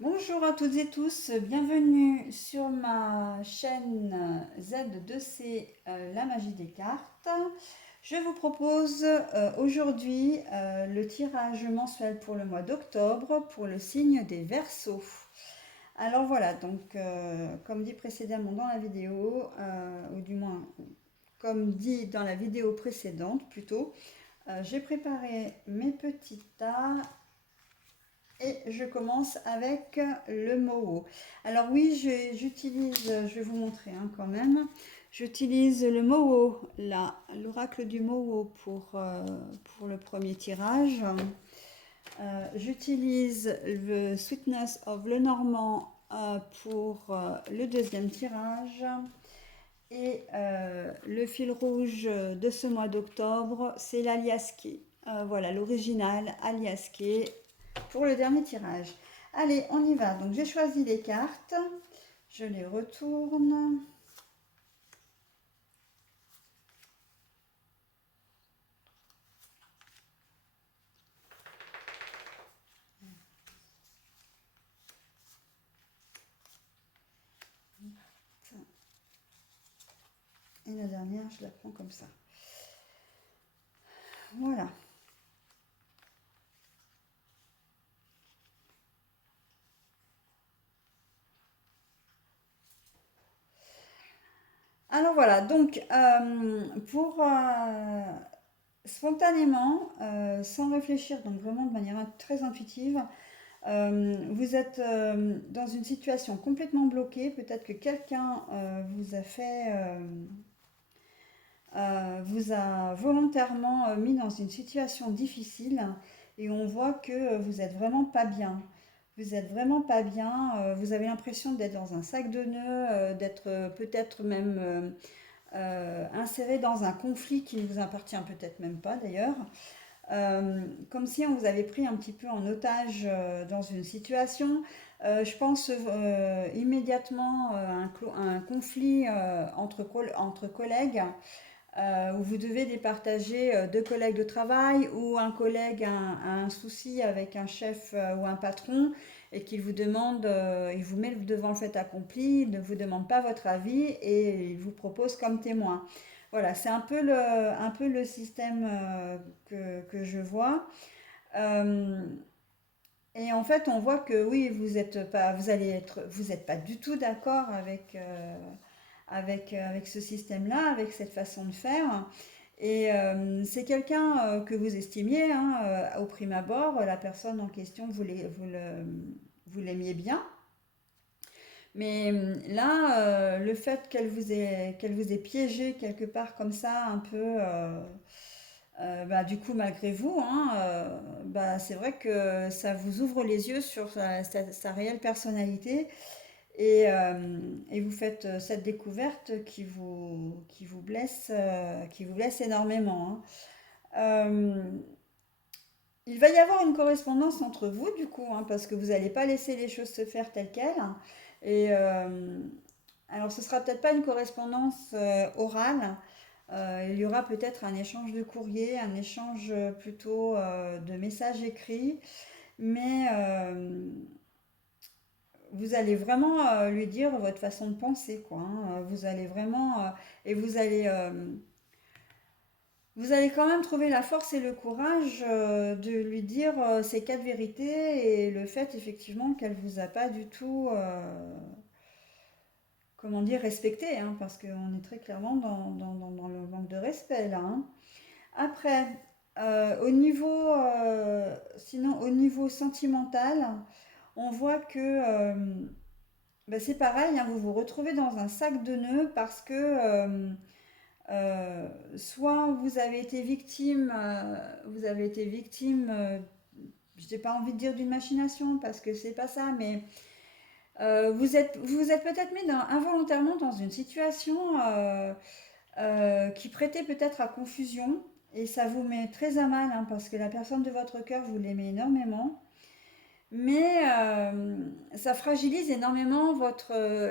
Bonjour à toutes et tous, bienvenue sur ma chaîne Z2C La magie des cartes. Je vous propose aujourd'hui le tirage mensuel pour le mois d'octobre pour le signe des Verseaux. Alors voilà, donc comme dit précédemment dans la vidéo, ou du moins comme dit dans la vidéo précédente plutôt, j'ai préparé mes petits tas et je commence avec le Moho. Alors oui, j'utilise, je vais vous montrer quand même. J'utilise le Moho, là, l'oracle du Moho pour le premier tirage. J'utilise le Sweetness of Lenormand pour le deuxième tirage. Et le fil rouge de ce mois d'octobre, c'est l'Aliasqué. Voilà, l'original Aliasqué pour le dernier tirage. Allez, on y va. Donc j'ai choisi les cartes. Je les retourne. Et la dernière, je la prends comme ça. Voilà. Alors voilà, donc pour spontanément, sans réfléchir, donc vraiment de manière très intuitive, vous êtes dans une situation complètement bloquée. Peut-être que quelqu'un vous a volontairement mis dans une situation difficile et on voit que vous êtes vraiment pas bien. Vous êtes vraiment pas bien. Vous avez l'impression d'être dans un sac de nœuds, d'être peut-être même inséré dans un conflit qui ne vous appartient peut-être même pas d'ailleurs. Comme si on vous avait pris un petit peu en otage dans une situation. Je pense immédiatement à un conflit entre collègues où vous devez départager deux collègues de travail ou un collègue a un souci avec un chef ou un patron et qu'il vous demande, il vous met devant le fait accompli, il ne vous demande pas votre avis et il vous propose comme témoin. Voilà, c'est un peu le système que je vois. Euh, et en fait, on voit que oui, vous êtes pas du tout d'accord avec ce système-là, avec cette façon de faire. Et c'est quelqu'un que vous estimiez au prime abord, la personne en question, vous l'aimiez bien. Mais là, le fait qu'elle vous ait piégé quelque part comme ça, un peu, bah, du coup, malgré vous, bah, c'est vrai que ça vous ouvre les yeux sur sa réelle personnalité et vous faites cette découverte qui vous blesse énormément. Euh, il va y avoir une correspondance entre vous, du coup, parce que vous n'allez pas laisser les choses se faire telles quelles. Et alors, ce sera peut-être pas une correspondance orale. Il y aura peut-être un échange de courrier, un échange plutôt de messages écrits, mais vous allez vraiment lui dire votre façon de penser, quoi. Vous allez vraiment et vous allez quand même trouver la force et le courage de lui dire ces quatre vérités et le fait effectivement qu'elle vous a pas du tout, comment dire, respecté, parce qu'on est très clairement dans le manque de respect là. Après, sinon au niveau sentimental, on voit que bah, c'est pareil, vous vous retrouvez dans un sac de nœuds parce que soit vous avez été victime, je n'ai pas envie de dire d'une machination parce que c'est pas ça, mais vous êtes peut-être mis involontairement dans une situation qui prêtait peut-être à confusion et ça vous met très à mal parce que la personne de votre cœur, vous l'aimez énormément. Mais ça fragilise énormément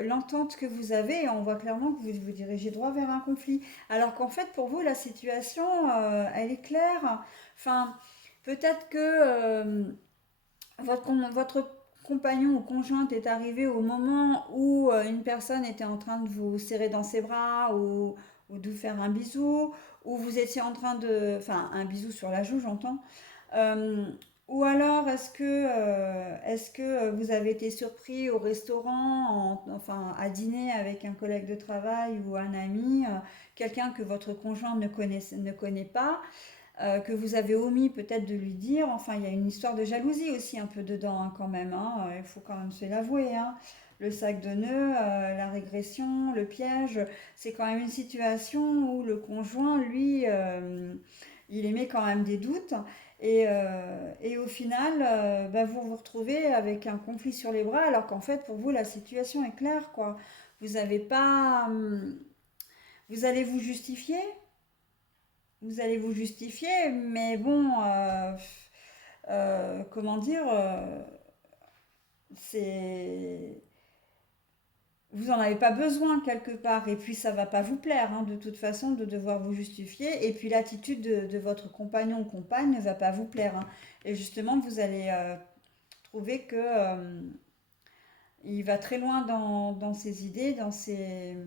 l'entente que vous avez et on voit clairement que vous vous dirigez droit vers un conflit. Alors qu'en fait, pour vous, la situation, elle est claire. Enfin, peut-être que votre compagnon ou conjointe est arrivé au moment où une personne était en train de vous serrer dans ses bras ou de vous faire un bisou, ou vous étiez en train de... Enfin, un bisou sur la joue, j'entends. Euh, ou alors, est-ce que vous avez été surpris au restaurant, enfin à dîner avec un collègue de travail ou un ami, quelqu'un que votre conjoint ne connaît pas, que vous avez omis peut-être de lui dire. Enfin, il y a une histoire de jalousie aussi un peu dedans hein, quand même. Hein, il faut quand même se l'avouer. Hein. Le sac de nœuds, la régression, le piège, c'est quand même une situation où le conjoint, lui, il émet quand même des doutes. Et au final, bah, vous vous retrouvez avec un conflit sur les bras, alors qu'en fait, pour vous, la situation est claire, quoi. Vous n'avez pas... vous allez vous justifier, mais bon, comment dire, c'est... Vous n'en avez pas besoin quelque part, et puis ça va pas vous plaire, hein, de toute façon, de devoir vous justifier, et puis l'attitude de votre compagnon ou compagne ne va pas vous plaire, hein. Et justement, vous allez trouver que il va très loin dans ses idées, dans ses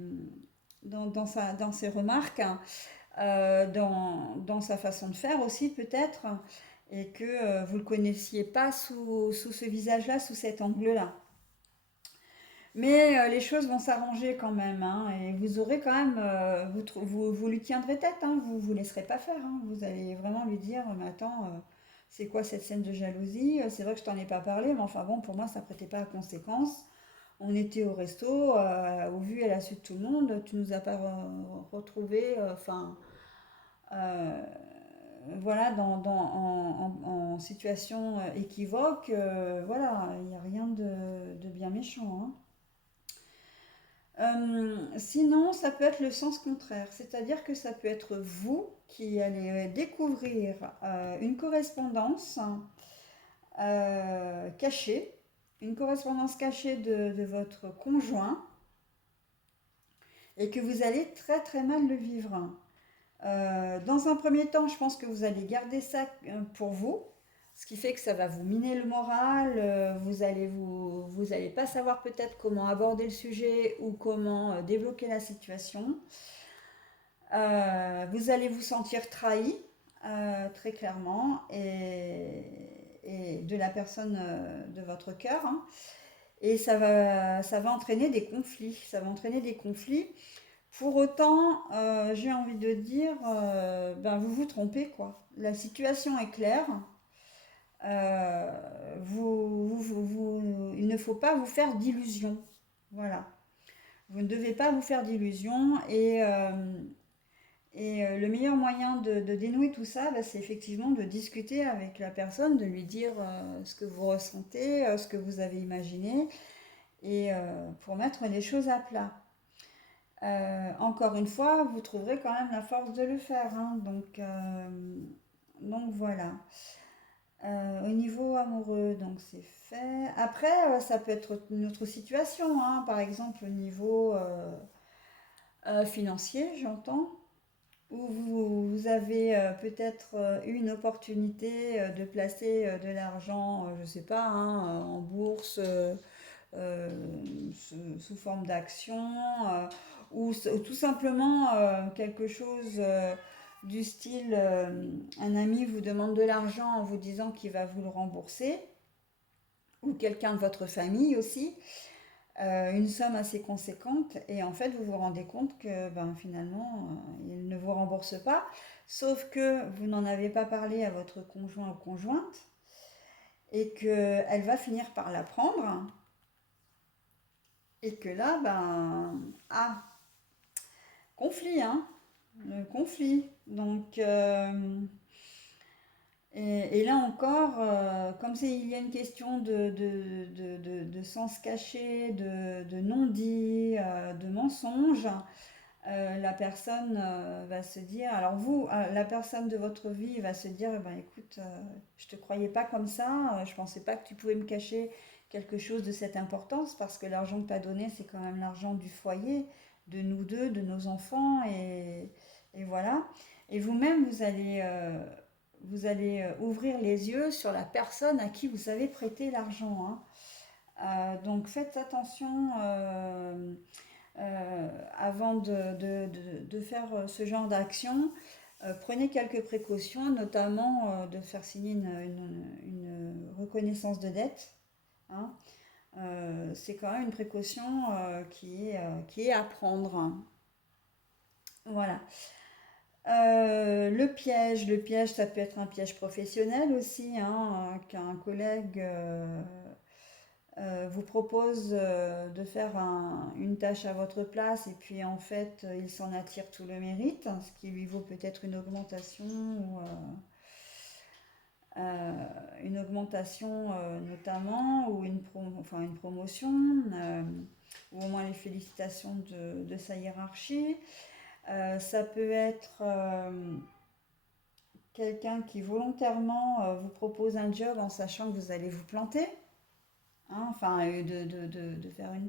remarques, hein, dans sa façon de faire aussi peut-être, et que vous ne le connaissiez pas sous ce visage-là, sous cet angle-là. Mais les choses vont s'arranger quand même, hein, et vous aurez quand même, vous lui tiendrez tête, hein, vous ne vous laisserez pas faire, hein. Vous allez vraiment lui dire, mais attends, c'est quoi cette scène de jalousie? C'est vrai que je t'en ai pas parlé, mais enfin bon, pour moi, ça prêtait pas à conséquence. On était au resto, au vu et à la suite de tout le monde, tu nous as pas retrouvés, enfin, euh, voilà, en situation équivoque, voilà, il n'y a rien de bien méchant, hein. Sinon, ça peut être le sens contraire, c'est-à-dire que ça peut être vous qui allez découvrir une correspondance cachée, une correspondance cachée de votre conjoint et que vous allez très très mal le vivre. Dans un premier temps, je pense que vous allez garder ça pour vous, ce qui fait que ça va vous miner le moral, vous allez pas savoir peut-être comment aborder le sujet ou comment débloquer la situation. Vous allez vous sentir trahi, très clairement, et de la personne de votre cœur, hein. Et ça va entraîner des conflits. Ça va entraîner des conflits. Pour autant, j'ai envie de dire, ben vous vous trompez quoi. La situation est claire. Euh, il ne faut pas vous faire d'illusions. Voilà. Vous ne devez pas vous faire d'illusions et le meilleur moyen de dénouer tout ça, bah, c'est effectivement de discuter avec la personne, de lui dire ce que vous ressentez, ce que vous avez imaginé, et pour mettre les choses à plat. Encore une fois, vous trouverez quand même la force de le faire, hein, donc voilà. Au niveau amoureux, donc c'est fait. Après, ça peut être une autre situation, hein, par exemple au niveau financier, j'entends, où vous avez peut-être eu une opportunité de placer de l'argent, je ne sais pas, hein, en bourse, euh, sous forme d'action, ou tout simplement quelque chose du style un ami vous demande de l'argent en vous disant qu'il va vous le rembourser, ou quelqu'un de votre famille aussi, une somme assez conséquente, et en fait vous vous rendez compte que ben, finalement il ne vous rembourse pas, sauf que vous n'en avez pas parlé à votre conjoint ou conjointe, et qu'elle va finir par l'apprendre, et que là, ben, conflit, hein, le conflit. Donc, et là encore, comme il y a une question de sens caché, de non-dit, de mensonge, la personne va se dire, alors vous, la personne de votre vie va se dire, eh ben écoute, je te croyais pas comme ça, je pensais pas que tu pouvais me cacher quelque chose de cette importance, parce que l'argent que tu as donné, c'est quand même l'argent du foyer, de nous deux, de nos enfants, et voilà. Et vous-même, vous allez ouvrir les yeux sur la personne à qui vous avez prêté l'argent, hein. Donc faites attention avant de faire ce genre d'action. Prenez quelques précautions, notamment de faire signer une reconnaissance de dette, hein. C'est quand même une précaution qui est à prendre. Voilà. Le piège, ça peut être un piège professionnel aussi, hein, qu'un collègue vous propose de faire une tâche à votre place et puis en fait il s'en attire tout le mérite, hein, ce qui lui vaut peut-être une augmentation notamment ou enfin une promotion ou au moins les félicitations de sa hiérarchie. Ça peut être quelqu'un qui volontairement vous propose un job en sachant que vous allez vous planter, hein, enfin de faire une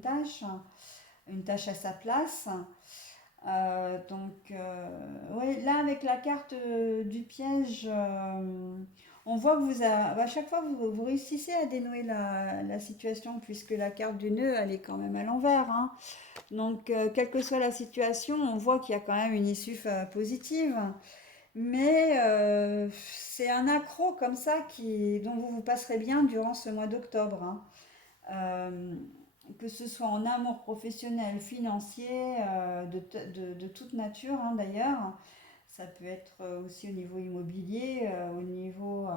tâche à sa place. Oui, là avec la carte du piège, on voit que à chaque fois vous réussissez à dénouer la situation puisque la carte du nœud elle est quand même à l'envers, hein. Donc quelle que soit la situation, on voit qu'il y a quand même une issue positive. Mais c'est un accroc comme ça dont vous vous passerez bien durant ce mois d'octobre, hein. Euh, que ce soit en amour professionnel, financier, de toute nature, hein, d'ailleurs. Ça peut être aussi au niveau immobilier, au niveau,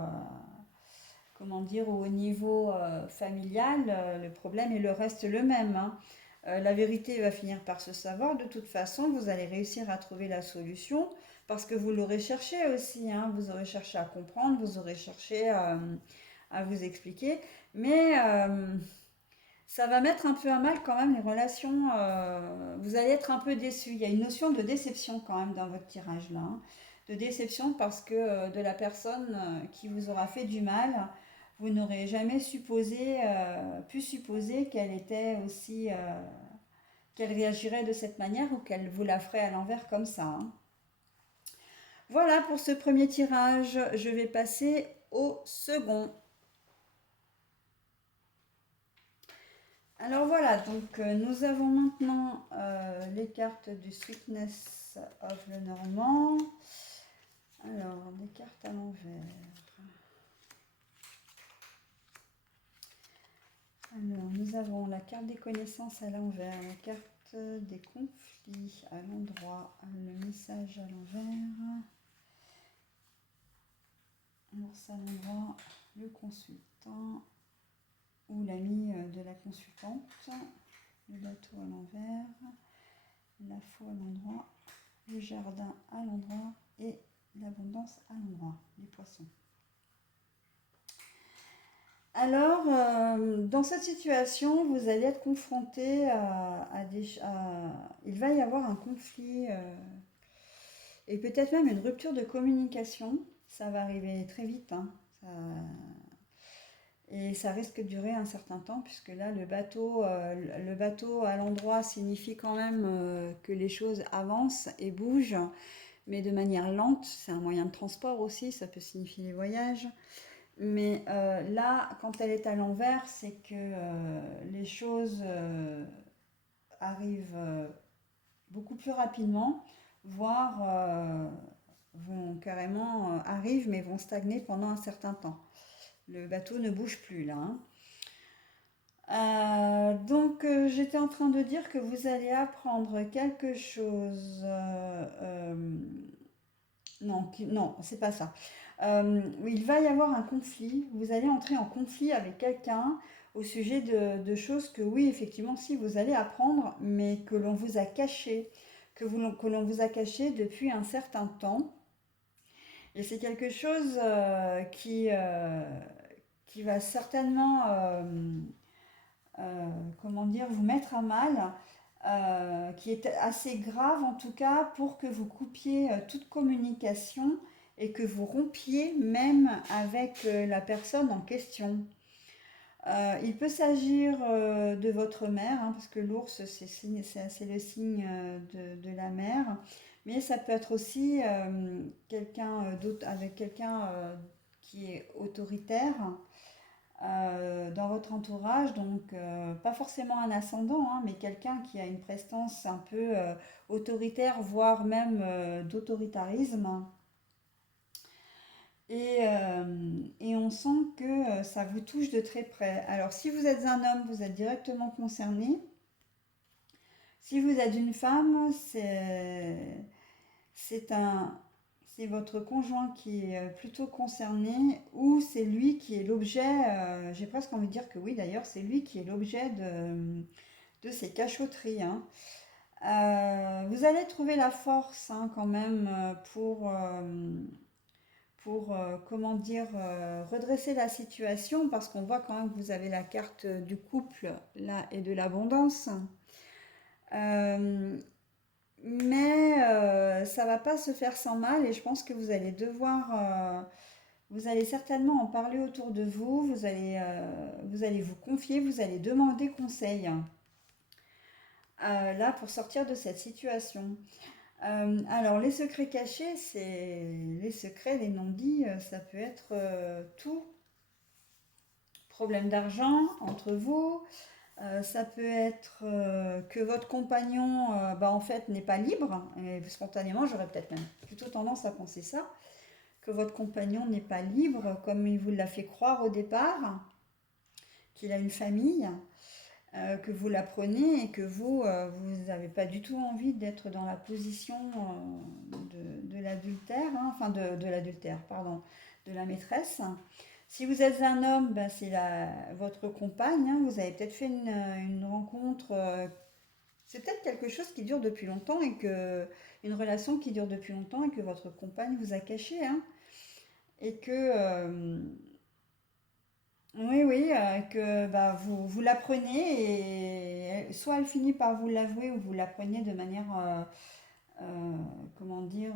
comment dire, au niveau familial, le problème et le reste le même, hein. La vérité va finir par se savoir. De toute façon, vous allez réussir à trouver la solution parce que vous l'aurez cherché aussi, hein. Vous aurez cherché à comprendre, vous aurez cherché à vous expliquer. Mais ça va mettre un peu à mal quand même les relations. Vous allez être un peu déçu. Il y a une notion de déception quand même dans votre tirage là, hein. De déception parce que de la personne qui vous aura fait du mal, vous n'aurez jamais pu supposer qu'elle était aussi, qu'elle réagirait de cette manière ou qu'elle vous la ferait à l'envers comme ça, hein. Voilà pour ce premier tirage. Je vais passer au second. Alors voilà, donc nous avons maintenant les cartes du Sweetness of le Normand. Alors, des cartes à l'envers. Alors, nous avons la carte des connaissances à l'envers, la carte des conflits à l'endroit, le message à l'envers, l'ours à l'endroit, le consultant ou l'ami de la consultante, le bateau à l'envers, la faux à l'endroit, le jardin à l'endroit et l'abondance à l'endroit, les poissons. Alors, dans cette situation, vous allez être confronté il va y avoir un conflit et peut-être même une rupture de communication. Ça va arriver très vite, hein. Et ça risque de durer un certain temps, puisque là, le bateau à l'endroit signifie quand même que les choses avancent et bougent, mais de manière lente. C'est un moyen de transport aussi, ça peut signifier les voyages. Mais là, quand elle est à l'envers, c'est que les choses arrivent beaucoup plus rapidement, voire vont carrément arrivent, mais vont stagner pendant un certain temps. Le bateau ne bouge plus là, hein. J'étais en train de dire que vous allez apprendre quelque chose. Non, non, c'est pas ça. Oui, il va y avoir un conflit. Vous allez entrer en conflit avec quelqu'un au sujet de choses que, oui, effectivement, si vous allez apprendre, mais que l'on vous a caché, que l'on vous a caché depuis un certain temps. Et c'est quelque chose qui va certainement, comment dire, vous mettre à mal, qui est assez grave en tout cas pour que vous coupiez toute communication et que vous rompiez même avec la personne en question. Il peut s'agir de votre mère, hein, parce que l'ours, c'est le signe de la mère, mais ça peut être aussi quelqu'un d'autre, avec quelqu'un qui est autoritaire, dans votre entourage, donc pas forcément un ascendant, hein, mais quelqu'un qui a une prestance un peu autoritaire, voire même d'autoritarisme. Et on sent que ça vous touche de très près. Alors, si vous êtes un homme, vous êtes directement concerné. Si vous êtes une femme, c'est un, c'est votre conjoint qui est plutôt concerné ou c'est lui qui est l'objet, j'ai presque envie de dire que oui d'ailleurs, c'est lui qui est l'objet de ces cachotteries, hein. Vous allez trouver la force hein, quand même comment dire, redresser la situation parce qu'on voit quand même que vous avez la carte du couple là et de l'abondance. Euh, mais ça va pas se faire sans mal et je pense que vous allez vous allez certainement en parler autour de vous, vous allez vous confier, vous allez demander conseil là pour sortir de cette situation. Alors les secrets cachés, c'est les secrets, les non-dits, ça peut être tout. Problème d'argent entre vous, ça peut être que votre compagnon, en fait, n'est pas libre. Et spontanément, j'aurais peut-être même plutôt tendance à penser ça, que votre compagnon n'est pas libre, comme il vous l'a fait croire au départ, qu'il a une famille, que vous l'apprenez et que vous n'avez pas du tout envie d'être dans la position de l'adultère, hein, enfin de l'adultère, pardon, de la maîtresse. Si vous êtes un homme, ben c'est votre compagne, hein, vous avez peut-être fait une rencontre, c'est peut-être quelque chose qui dure depuis longtemps une relation qui dure depuis longtemps et que votre compagne vous a caché, hein, et que, oui, oui, que bah, vous l'apprenez et soit elle finit par vous l'avouer ou vous l'apprenez de manière, euh, comment dire,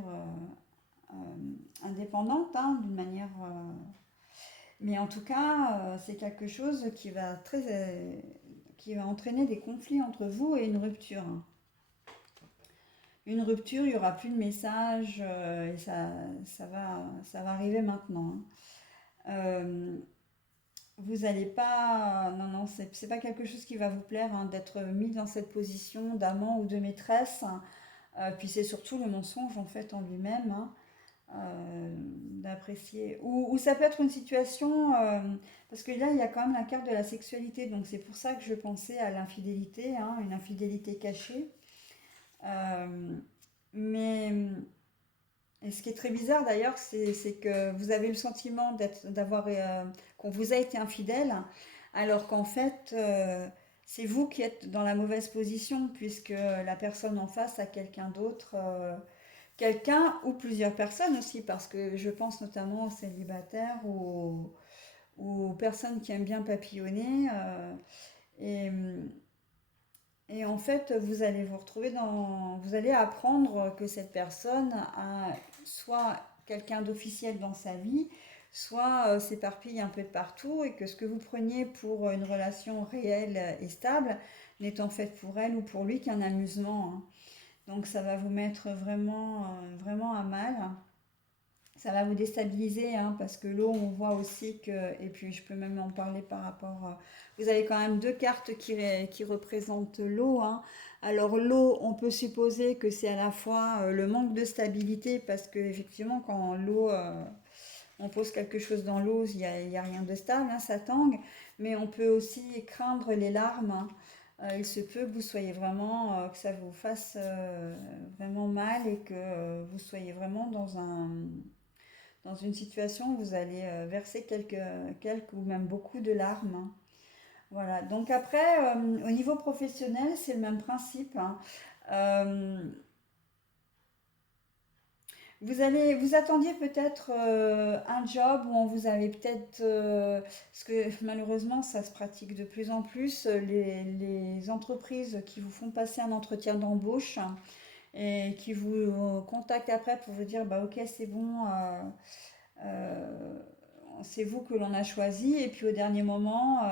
indépendante, hein, d'une manière. Mais en tout cas, c'est quelque chose qui va entraîner des conflits entre vous et une rupture. Une rupture, il n'y aura plus de message et ça va arriver maintenant, hein. Vous n'allez pas. Non, non, c'est pas quelque chose qui va vous plaire hein, d'être mis dans cette position d'amant ou de maîtresse. Puis c'est surtout le mensonge en fait en lui-même, hein, d'apprécier. Ou ça peut être une situation. Parce que là, il y a quand même la carte de la sexualité. Donc c'est pour ça que je pensais à l'infidélité, hein, une infidélité cachée. Euh, mais et ce qui est très bizarre d'ailleurs, c'est que vous avez le sentiment qu'on vous a été infidèle, alors qu'en fait, c'est vous qui êtes dans la mauvaise position, puisque la personne en face a quelqu'un d'autre, quelqu'un ou plusieurs personnes aussi, parce que je pense notamment aux célibataires ou aux personnes qui aiment bien papillonner. Et, et en fait, vous allez vous retrouver vous allez apprendre que cette personne a soit quelqu'un d'officiel dans sa vie, soit s'éparpille un peu de partout et que ce que vous preniez pour une relation réelle et stable n'est en fait pour elle ou pour lui qu'un amusement, hein. Donc ça va vous mettre vraiment à mal. Ça va vous déstabiliser, hein, parce que l'eau, on voit aussi que, et puis je peux même en parler par rapport, vous avez quand même deux cartes qui représentent l'eau, hein. Alors l'eau, on peut supposer que c'est à la fois le manque de stabilité, parce que effectivement, quand l'eau, on pose quelque chose dans l'eau, il y a rien de stable, hein, ça tangue, mais on peut aussi craindre les larmes, hein. Il se peut que vous soyez vraiment, que ça vous fasse vraiment mal et que vous soyez vraiment dans une situation où vous allez verser quelques ou même beaucoup de larmes, hein. Voilà. Donc après, au niveau professionnel, c'est le même principe, hein. Euh, vous attendiez peut-être un job où on vous avait peut-être, parce que malheureusement ça se pratique de plus en plus, les entreprises qui vous font passer un entretien d'embauche et qui vous contactent après pour vous dire bah ok c'est bon, euh, c'est vous que l'on a choisi et puis au dernier moment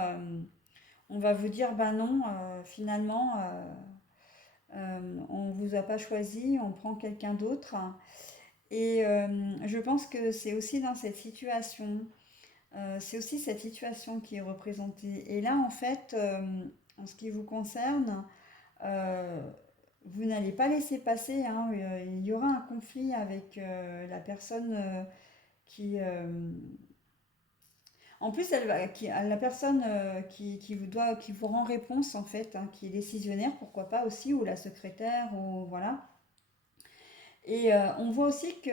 on va vous dire bah non finalement on vous a pas choisi, on prend quelqu'un d'autre et je pense que c'est aussi dans cette situation C'est aussi cette situation qui est représentée. Et là, en fait, en ce qui vous concerne, euh, vous n'allez pas laisser passer, hein, il y aura un conflit avec la personne qui... en plus, la personne qui vous rend réponse, en fait, hein, qui est décisionnaire, pourquoi pas aussi, ou la secrétaire, ou voilà. Et on voit aussi que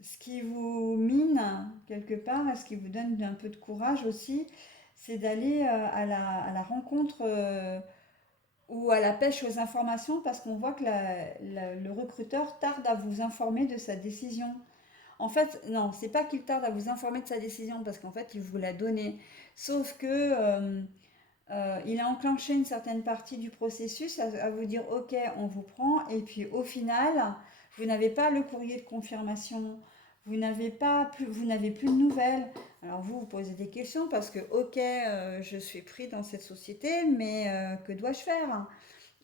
ce qui vous mine quelque part, et ce qui vous donne un peu de courage aussi, c'est d'aller à la rencontre ou à la pêche aux informations parce qu'on voit que le recruteur tarde à vous informer de sa décision. En fait, non, c'est pas qu'il tarde à vous informer de sa décision parce qu'en fait, il vous l'a donnée. Sauf que il a enclenché une certaine partie du processus à vous dire OK, on vous prend, et puis au final, vous n'avez pas le courrier de confirmation, vous n'avez plus de nouvelles. Alors vous vous posez des questions parce que OK, je suis pris dans cette société, mais que dois-je faire?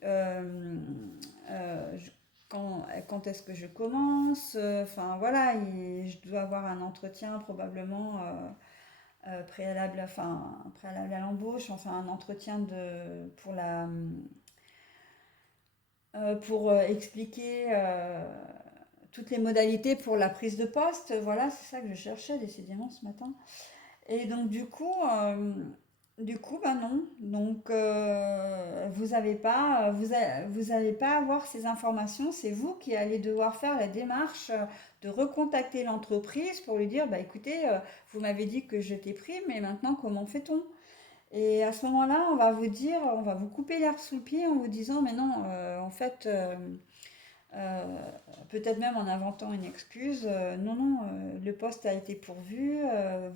Euh, je- quand est-ce que je commence? Enfin voilà, je dois avoir un entretien probablement. Préalable, enfin, préalable à l'embauche, enfin un entretien pour expliquer toutes les modalités pour la prise de poste. Voilà, c'est ça que je cherchais décidément ce matin. Et donc du coup, ben non. Donc vous avez pas, vous allez pas avoir ces informations. C'est vous qui allez devoir faire la démarche de recontacter l'entreprise pour lui dire, bah écoutez, vous m'avez dit que je t'ai pris, mais maintenant comment fait-on? Et à ce moment-là, on va vous dire, on va vous couper l'herbe sous le pied en vous disant, mais non, en fait, euh, peut-être même en inventant une excuse, non, non, le poste a été pourvu,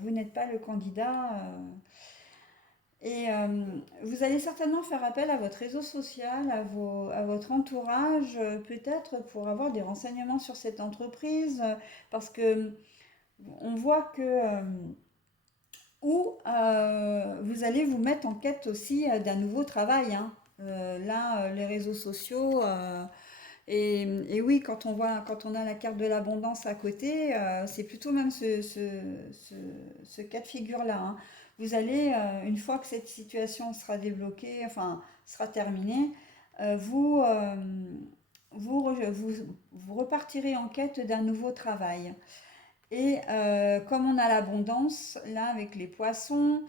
vous n'êtes pas le candidat. Et vous allez certainement faire appel à votre réseau social, à votre entourage, peut-être pour avoir des renseignements sur cette entreprise, parce que on voit que ou vous allez vous mettre en quête aussi d'un nouveau travail, hein. Là, les réseaux sociaux, et oui, quand on a la carte de l'abondance à côté, c'est plutôt même ce cas de figure-là, hein. Vous allez, une fois que cette situation sera débloquée, enfin, sera terminée, euh, vous, euh, vous repartirez en quête d'un nouveau travail. Et comme on a l'abondance, là, avec les poissons,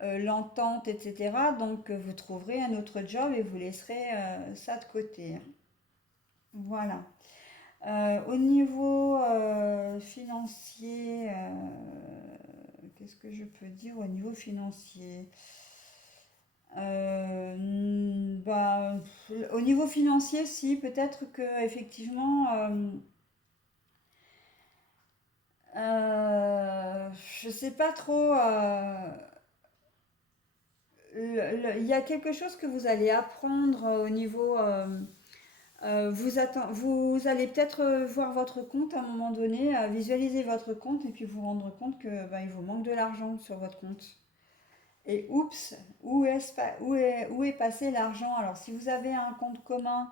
l'entente, etc., donc vous trouverez un autre job et vous laisserez ça de côté. Voilà. Au niveau financier, qu'est-ce que je peux dire au niveau financier? Bah, au niveau financier, si, peut-être que effectivement, je sais pas trop. Il y a quelque chose que vous allez apprendre au niveau. Vous allez peut-être voir votre compte à un moment donné, visualiser votre compte et puis vous rendre compte que bah, il vous manque de l'argent sur votre compte. Et oups, où est passé l'argent? Alors si vous avez un compte commun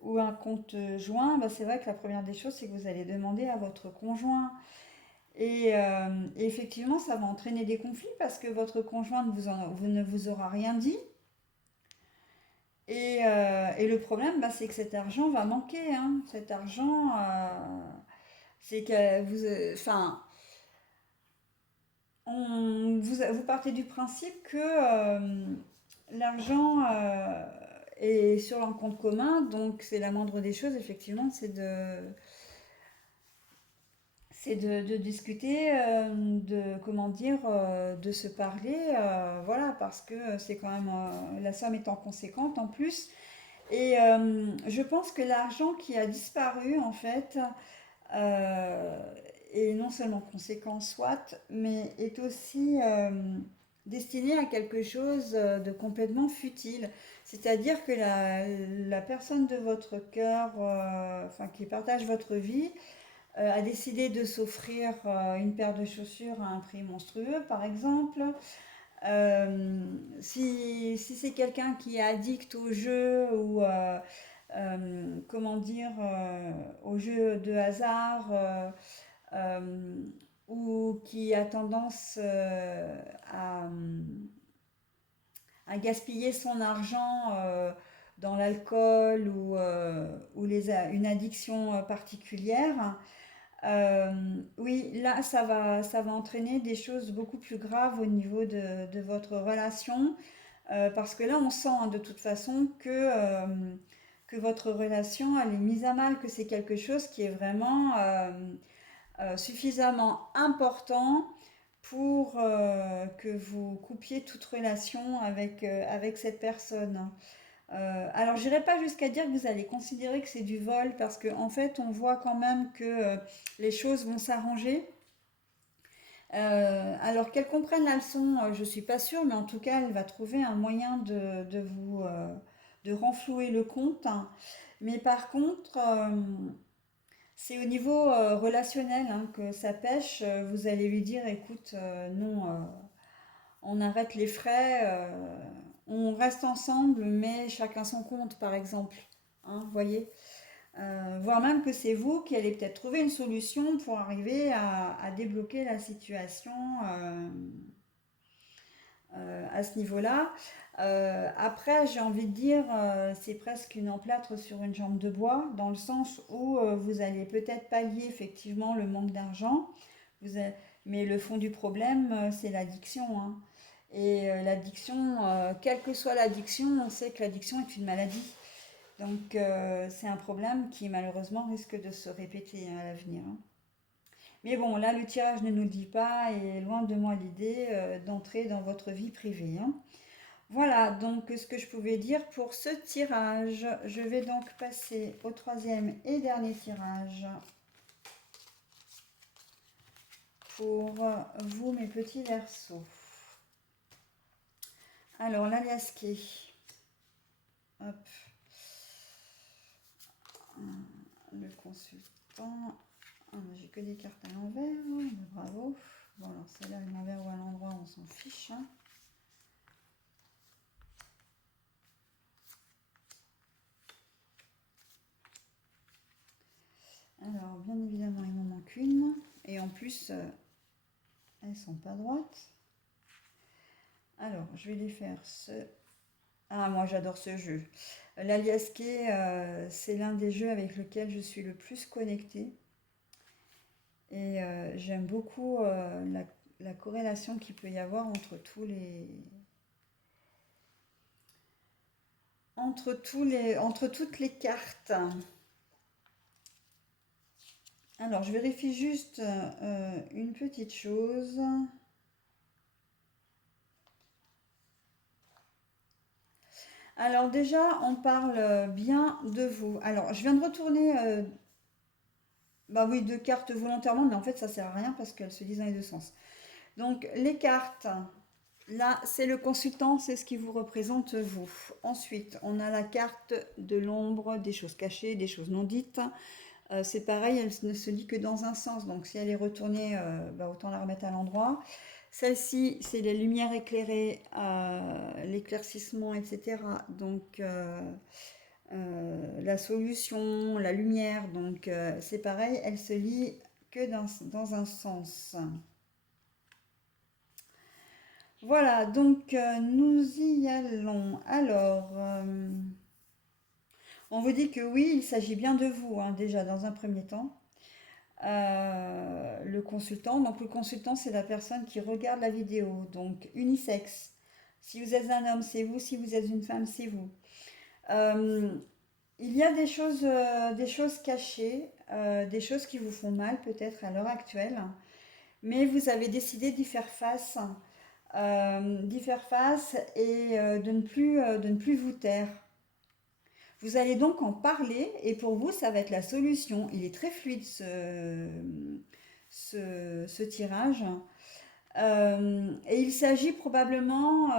ou un compte joint, bah, c'est vrai que la première des choses, c'est que vous allez demander à votre conjoint. Et effectivement, ça va entraîner des conflits parce que votre conjoint ne vous aura rien dit. Et le problème, bah, c'est que cet argent va manquer, hein. Cet argent, c'est que enfin, vous partez du principe que l'argent est sur un compte commun, donc c'est la moindre des choses, effectivement, de discuter, de comment dire, de se parler, voilà, parce que c'est quand même la somme étant conséquente en plus. Et je pense que l'argent qui a disparu, en fait, euh, est non seulement conséquent, soit, mais est aussi destiné à quelque chose de complètement futile. C'est-à-dire que la personne de votre cœur, enfin, qui partage votre vie, a décidé de s'offrir une paire de chaussures à un prix monstrueux, par exemple. Si c'est quelqu'un qui est addict au jeu ou comment dire, au jeu de hasard, euh, ou qui a tendance à gaspiller son argent dans l'alcool ou une addiction particulière, oui, là, ça va entraîner des choses beaucoup plus graves au niveau de votre relation, parce que là, on sent hein, de toute façon que votre relation, elle est mise à mal, que c'est quelque chose qui est vraiment suffisamment important pour que vous coupiez toute relation avec cette personne. Alors, j'irai pas jusqu'à dire que vous allez considérer que c'est du vol, parce qu'en en fait, on voit quand même que les choses vont s'arranger. Alors qu'elle comprenne la leçon, je suis pas sûre, mais en tout cas, elle va trouver un moyen de renflouer le compte. Mais par contre, c'est au niveau relationnel hein, que ça pêche. Vous allez lui dire, écoute, non, on arrête les frais, on reste ensemble, mais chacun son compte, par exemple. Hein, vous voyez. Voire même que c'est vous qui allez peut-être trouver une solution pour arriver à débloquer la situation à ce niveau-là. Après, j'ai envie de dire, c'est presque une emplâtre sur une jambe de bois, dans le sens où vous allez peut-être pallier effectivement le manque d'argent, mais le fond du problème, c'est l'addiction. Hein. Et l'addiction, quelle que soit l'addiction, on sait que l'addiction est une maladie. Donc c'est un problème qui malheureusement risque de se répéter hein, à l'avenir. Hein. Mais bon, là le tirage ne nous le dit pas et loin de moi l'idée d'entrer dans votre vie privée. Hein. Voilà donc ce que je pouvais dire pour ce tirage. Je vais donc passer au troisième et dernier tirage pour vous mes petits Verseaux. Alors l'aliasqué. Hop. Le consultant. Ah, j'ai que des cartes à l'envers. Bravo. Bon, alors celle-là, à l'envers ou à l'endroit, on s'en fiche. Hein. Alors, bien évidemment, il m'en manque une. Et en plus, elles sont pas droites. Alors, je vais les faire ce... Ah, moi, j'adore ce jeu. L'aliasqué, c'est l'un des jeux avec lequel je suis le plus connectée. Et j'aime beaucoup la corrélation qu'il peut y avoir entre entre toutes les cartes. Alors, je vérifie juste une petite chose. Alors déjà, on parle bien de vous. Alors, je viens de retourner, bah oui, deux cartes volontairement, mais en fait, ça sert à rien parce qu'elles se lisent dans les deux sens. Donc, les cartes, là, c'est le consultant, c'est ce qui vous représente vous. Ensuite, on a la carte de l'ombre, des choses cachées, des choses non dites. C'est pareil, elle ne se lit que dans un sens, donc si elle est retournée, bah, autant la remettre à l'endroit. Celle-ci, c'est les lumières éclairées, l'éclaircissement, etc. Donc, la solution, la lumière, donc c'est pareil, elle se lit que dans un sens. Voilà, donc nous y allons. Alors, on vous dit que oui, il s'agit bien de vous, hein, déjà dans un premier temps. Le consultant. Donc le consultant, c'est la personne qui regarde la vidéo, donc unisexe. Si vous êtes un homme, c'est vous. Si vous êtes une femme, c'est vous. Euh, il y a des choses cachées, des choses qui vous font mal peut-être à l'heure actuelle, mais vous avez décidé d'y faire face et de ne plus vous taire. Vous allez donc en parler et pour vous, ça va être la solution. Il est très fluide ce tirage. Et il s'agit probablement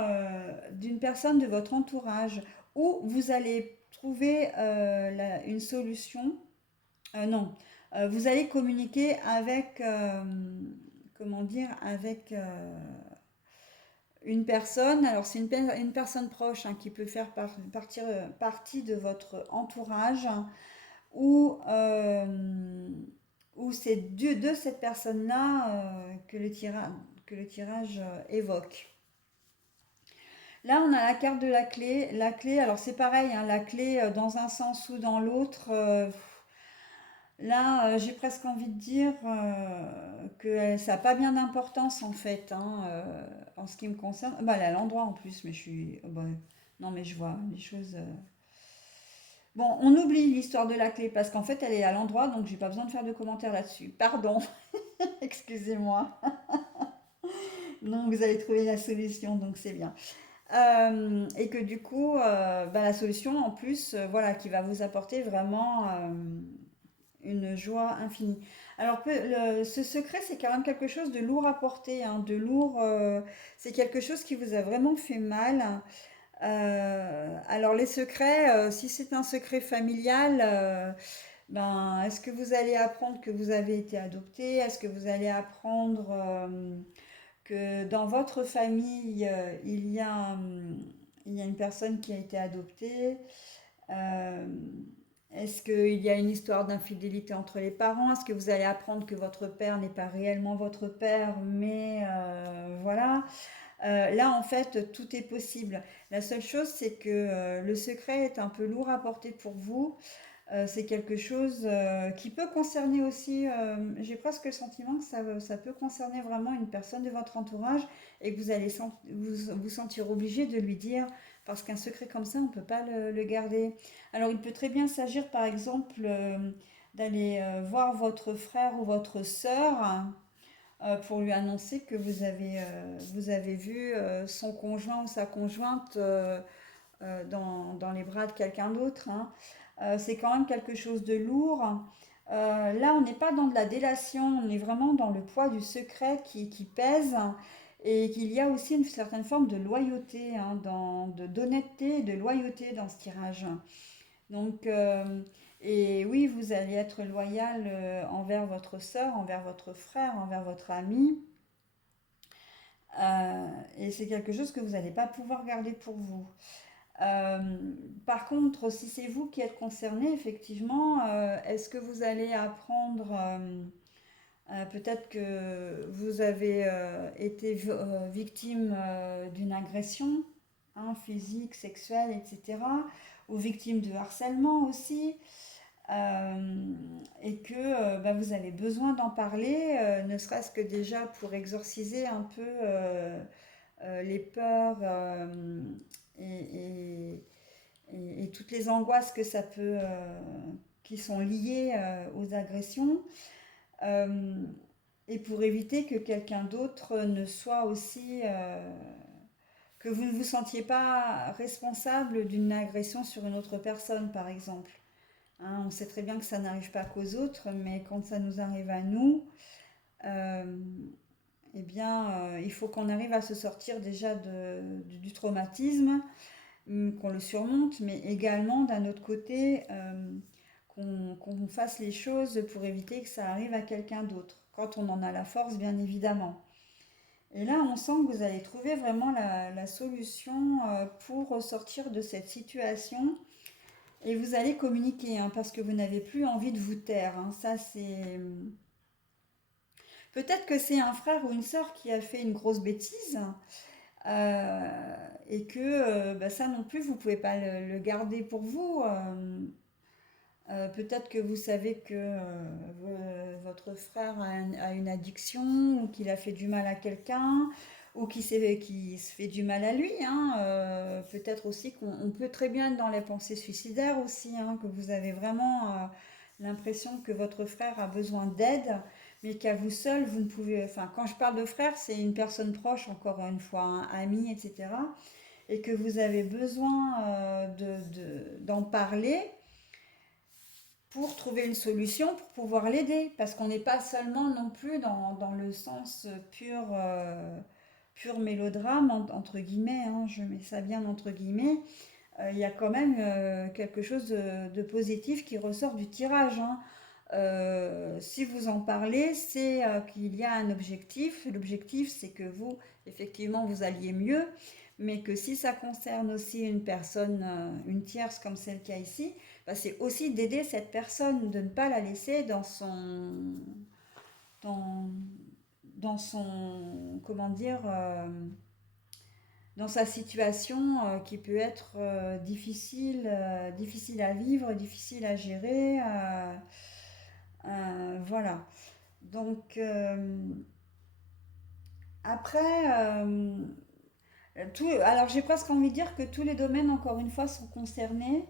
d'une personne de votre entourage où vous allez trouver une solution. Non, vous allez communiquer avec, comment dire, avec une personne. Alors c'est une personne proche hein, qui peut faire partie de votre entourage ou ou c'est de cette personne-là que le tirage évoque. Là, on a la carte de la clé. La clé, alors c'est pareil, hein, la clé dans un sens ou dans l'autre. Là, j'ai presque envie de dire que ça n'a pas bien d'importance en fait, hein, en ce qui me concerne. Bah, elle est à l'endroit en plus, mais je suis. Bah, non, mais je vois les choses. Bon, on oublie l'histoire de la clé parce qu'en fait, elle est à l'endroit, donc j'ai pas besoin de faire de commentaires là-dessus. Pardon, excusez-moi. Non, vous allez trouver la solution, donc c'est bien. Et que du coup, bah, la solution en plus, voilà, qui va vous apporter vraiment une joie infinie. Alors, ce secret, c'est quand même quelque chose de lourd à porter, hein, de lourd. C'est quelque chose qui vous a vraiment fait mal. Alors, les secrets, si c'est un secret familial, ben, est-ce que vous allez apprendre que vous avez été adopté? Est-ce que vous allez apprendre que dans votre famille, il y a une personne qui a été adoptée? Euh, Est-ce qu'il y a une histoire d'infidélité entre les parents? Est-ce que vous allez apprendre que votre père n'est pas réellement votre père, mais voilà. Là, en fait, tout est possible. La seule chose, c'est que le secret est un peu lourd à porter pour vous. C'est quelque chose qui peut concerner aussi, j'ai presque le sentiment que ça peut concerner vraiment une personne de votre entourage et que vous allez vous sentir obligé de lui dire, parce qu'un secret comme ça, on ne peut pas le garder. Alors il peut très bien s'agir par exemple d'aller voir votre frère ou votre sœur pour lui annoncer que vous avez vu son conjoint ou sa conjointe dans les bras de quelqu'un d'autre, hein. C'est quand même quelque chose de lourd. Là, on n'est pas dans de la délation, on est vraiment dans le poids du secret qui pèse et qu'il y a aussi une certaine forme de loyauté, hein, d'honnêteté et de loyauté dans ce tirage. Donc, et oui, vous allez être loyal envers votre sœur, envers votre frère, envers votre ami. Et c'est quelque chose que vous n'allez pas pouvoir garder pour vous. Euh, Par contre, si c'est vous qui êtes concerné, effectivement, est-ce que vous allez apprendre, peut-être que vous avez été victime d'une agression, hein, physique, sexuelle, etc., ou victime de harcèlement aussi, et que bah, vous avez besoin d'en parler, ne serait-ce que déjà pour exorciser un peu les peurs et, et toutes les angoisses que ça peut, qui sont liées aux agressions, euh, et pour éviter que quelqu'un d'autre ne soit aussi, que vous ne vous sentiez pas responsable d'une agression sur une autre personne, par exemple. Hein, on sait très bien que ça n'arrive pas qu'aux autres, mais quand ça nous arrive à nous, euh, eh bien, il faut qu'on arrive à se sortir déjà du traumatisme, qu'on le surmonte, mais également d'un autre côté, qu'on fasse les choses pour éviter que ça arrive à quelqu'un d'autre, quand on en a la force, bien évidemment. Et là, on sent que vous allez trouver vraiment la solution pour sortir de cette situation. Et vous allez communiquer, hein, parce que vous n'avez plus envie de vous taire, hein. Ça, c'est... Peut-être que c'est un frère ou une sœur qui a fait une grosse bêtise, et que bah, ça non plus, vous ne pouvez pas le garder pour vous. Peut-être que vous savez que votre frère a une addiction ou qu'il a fait du mal à quelqu'un ou qui se fait du mal à lui, hein. Peut-être aussi qu'on peut très bien être dans les pensées suicidaires aussi, hein, que vous avez vraiment l'impression que votre frère a besoin d'aide, mais qu'à vous seul, vous ne pouvez... Enfin, quand je parle de frère, c'est une personne proche, encore une fois, un ami, etc. Et que vous avez besoin d'en parler pour trouver une solution, pour pouvoir l'aider. Parce qu'on n'est pas seulement non plus dans le sens pur mélodrame, entre guillemets, hein, je mets ça bien entre guillemets. Il y a quand même quelque chose de positif qui ressort du tirage, hein. Si vous en parlez, c'est qu'il y a un objectif. L'objectif, c'est que vous, effectivement, vous alliez mieux, mais que si ça concerne aussi une personne, une tierce comme c'est le cas ici, bah, c'est aussi d'aider cette personne, de ne pas la laisser dans, dans son, comment dire, dans sa situation qui peut être difficile, difficile à vivre, difficile à gérer. Voilà. Donc, après, alors j'ai presque envie de dire que tous les domaines, encore une fois, sont concernés.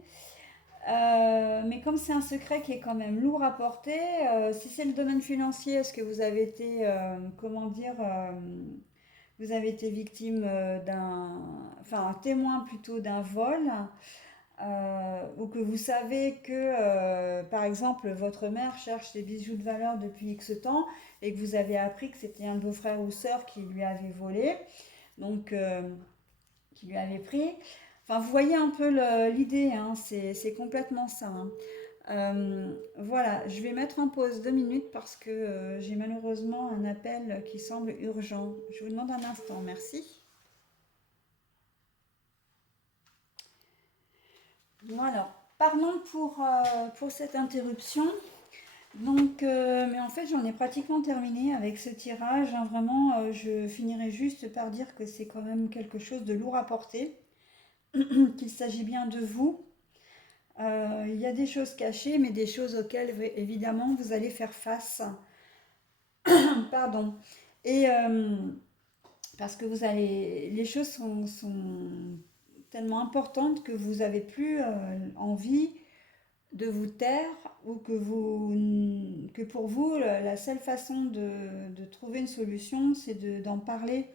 Mais comme c'est un secret qui est quand même lourd à porter, si c'est le domaine financier, est-ce que vous avez été, comment dire, vous avez été victime enfin un témoin plutôt d'un vol, ou que vous savez que, par exemple, votre mère cherche des bijoux de valeur depuis X temps et que vous avez appris que c'était un de vos frères ou sœurs qui lui avait volé, donc qui lui avait pris. Enfin, vous voyez un peu l'idée, hein, c'est complètement ça, hein. Voilà, je vais mettre en pause 2 minutes parce que j'ai malheureusement un appel qui semble urgent. Je vous demande un instant, merci. Voilà, pardon pour cette interruption. Donc, mais en fait, j'en ai pratiquement terminé avec ce tirage, hein. Vraiment, je finirai juste par dire que c'est quand même quelque chose de lourd à porter, qu'il s'agit bien de vous. Il y a des choses cachées, mais des choses auxquelles, évidemment, vous allez faire face. Pardon. Et parce que les choses sont tellement importantes que vous n'avez plus envie de vous taire, ou que pour vous, la seule façon de trouver une solution, c'est d'en parler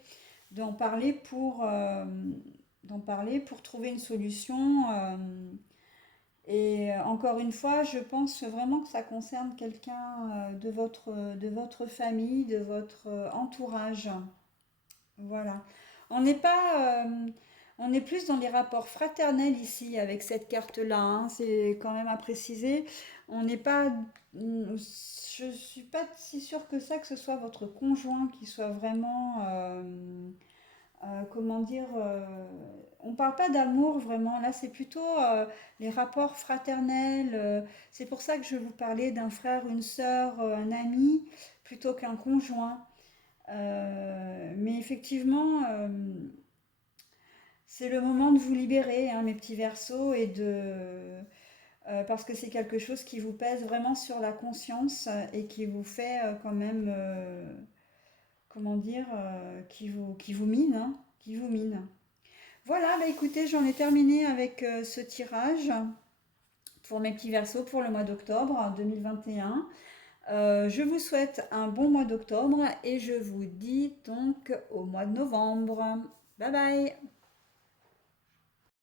d'en parler pour trouver une solution. Et encore une fois, je pense vraiment que ça concerne quelqu'un de votre famille, de votre entourage. Voilà. On n'est pas, on est plus dans les rapports fraternels ici avec cette carte-là, hein. C'est quand même à préciser. On n'est pas, je suis pas si sûre que ça, que ce soit votre conjoint qui soit vraiment, comment dire, on parle pas d'amour vraiment. Là, c'est plutôt les rapports fraternels. C'est pour ça que je vous parlais d'un frère, une sœur, un ami, plutôt qu'un conjoint. Mais effectivement, c'est le moment de vous libérer, hein, mes petits versos, parce que c'est quelque chose qui vous pèse vraiment sur la conscience et qui vous fait quand même, comment dire, qui vous mine, hein, qui vous mine. Voilà, bah écoutez, j'en ai terminé avec ce tirage pour mes petits versos pour le mois d'octobre 2021. Je vous souhaite un bon mois d'octobre et je vous dis donc au mois de novembre. Bye bye!